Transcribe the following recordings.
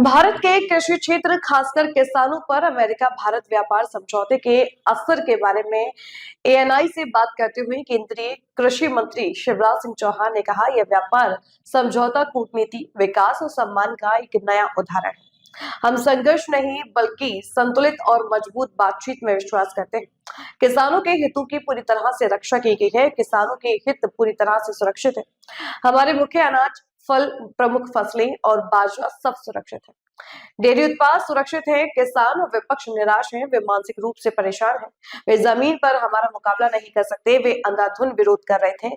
भारत के कृषि क्षेत्र खासकर किसानों पर अमेरिका भारत व्यापार समझौते के असर के बारे में एएनआई से बात करते हुए केंद्रीय कृषि मंत्री शिवराज सिंह चौहान ने कहा, यह व्यापार समझौता कूटनीति, विकास और सम्मान का एक नया उदाहरण है। हम संघर्ष नहीं बल्कि संतुलित और मजबूत बातचीत में विश्वास करते हैं। किसानों के हितों की पूरी तरह से रक्षा की गई है। किसानों के हित पूरी तरह से सुरक्षित है। हमारे मुख्य अनाज, फल, प्रमुख फसलें और बाजरा सब सुरक्षित है। डेयरी उत्पाद सुरक्षित है। किसान और विपक्ष निराश हैं, वे मानसिक रूप से परेशान हैं। वे जमीन पर हमारा मुकाबला नहीं कर सकते। वे अंधाधुंध विरोध कर रहे थे।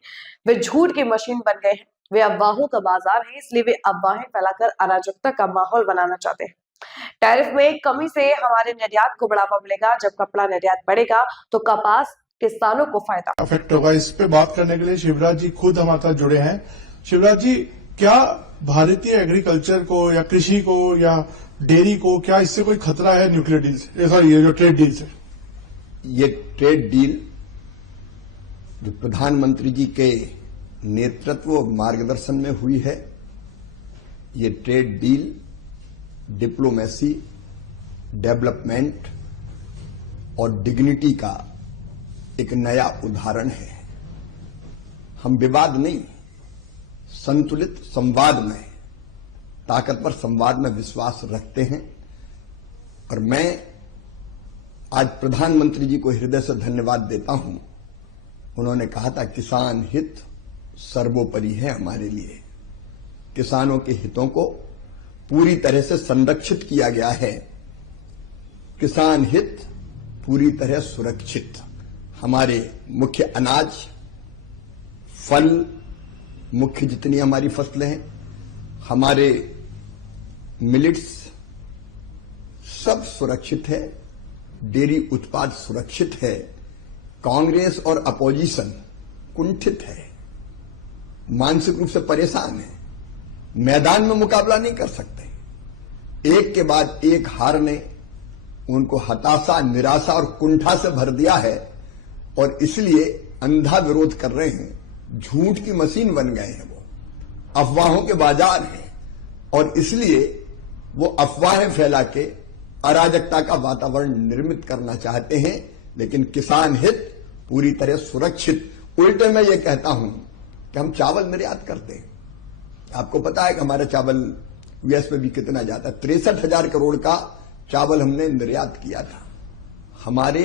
वे झूठ की मशीन बन गए हैं। वे अफवाहों का बाजार है, इसलिए वे अफवाहें फैलाकर अराजकता का माहौल बनाना चाहते हैं। टैरिफ में कमी से हमारे निर्यात को बढ़ावा मिलेगा। जब कपड़ा निर्यात बढ़ेगा तो कपास किसानों को फायदा अफेक्ट होगा। इस पे बात करने के लिए शिवराज जी खुद हमारे साथ जुड़े हैं। शिवराज जी, क्या भारतीय एग्रीकल्चर को या कृषि को या डेयरी को, क्या इससे कोई खतरा है न्यूक्लियर डील से, सॉरी ये जो ट्रेड डील से? ये ट्रेड डील जो प्रधानमंत्री जी के नेतृत्व और मार्गदर्शन में हुई है, ये ट्रेड डील डिप्लोमेसी, डेवलपमेंट और डिग्निटी का एक नया उदाहरण है। हम विवाद नहीं, संतुलित संवाद में, ताकतवर संवाद में विश्वास रखते हैं। और मैं आज प्रधानमंत्री जी को हृदय से धन्यवाद देता हूं। उन्होंने कहा था किसान हित सर्वोपरि है हमारे लिए। किसानों के हितों को पूरी तरह से संरक्षित किया गया है। किसान हित पूरी तरह सुरक्षित। हमारे मुख्य अनाज, फल, मुख्य जितनी हमारी फसलें हैं, हमारे मिलेट्स सब सुरक्षित है। डेयरी उत्पाद सुरक्षित है। कांग्रेस और अपोजिशन कुंठित है, मानसिक रूप से परेशान है, मैदान में मुकाबला नहीं कर सकते। एक के बाद एक हार ने उनको हताशा, निराशा और कुंठा से भर दिया है और इसलिए अंधा विरोध कर रहे हैं। झूठ की मशीन बन गए हैं, वो अफवाहों के बाजार हैं और इसलिए वो अफवाहें फैला के अराजकता का वातावरण निर्मित करना चाहते हैं। लेकिन किसान हित पूरी तरह सुरक्षित। उल्टे मैं ये कहता हूं कि हम चावल निर्यात करते हैं। आपको पता है कि हमारा चावल यूएस में भी कितना जाता है। 63,000 करोड़ का चावल हमने निर्यात किया था। हमारे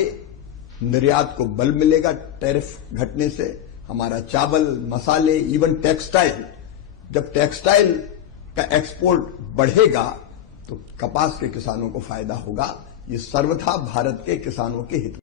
निर्यात को बल मिलेगा टैरिफ घटने से। हमारा चावल, मसाले, इवन टेक्सटाइल, जब टेक्सटाइल का एक्सपोर्ट बढ़ेगा तो कपास के किसानों को फायदा होगा। ये सर्वथा भारत के किसानों के हित